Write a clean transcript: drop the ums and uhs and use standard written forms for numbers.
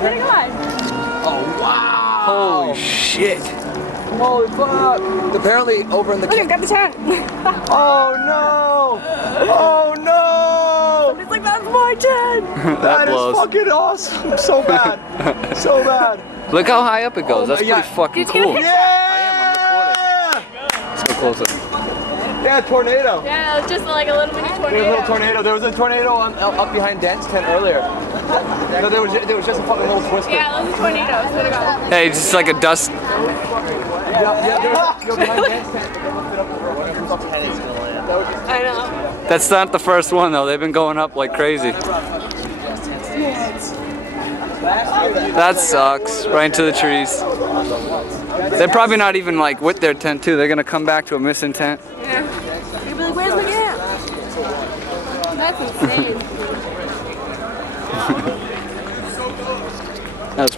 Pretty good. Oh, wow. Holy shit. Holy fuck. Apparently over in the... Look, I got the tent. Oh, no. Oh, no. It's like, that's my tent. That That is blows. fucking awesome. So bad. So bad. Look how high up it goes. That's yeah. pretty fucking Did you cool. hit Yeah. I am. I'm So close. Yeah, tornado. Yeah, it was just like a little mini There was a tornado. little tornado. There was a tornado up behind Dan's tent earlier. No, there was just a fucking little twister. Yeah, that was a tornado. I swear to God. Hey, just like a dust. Yeah, there was behind Dan's tent. I know. That's not the first one though. They've been going up like crazy. That sucks. Right into the trees. They're probably not even like with their tent too. They're gonna come back to a missing tent. Yeah. You'll be like, where's my camp? That's insane. That's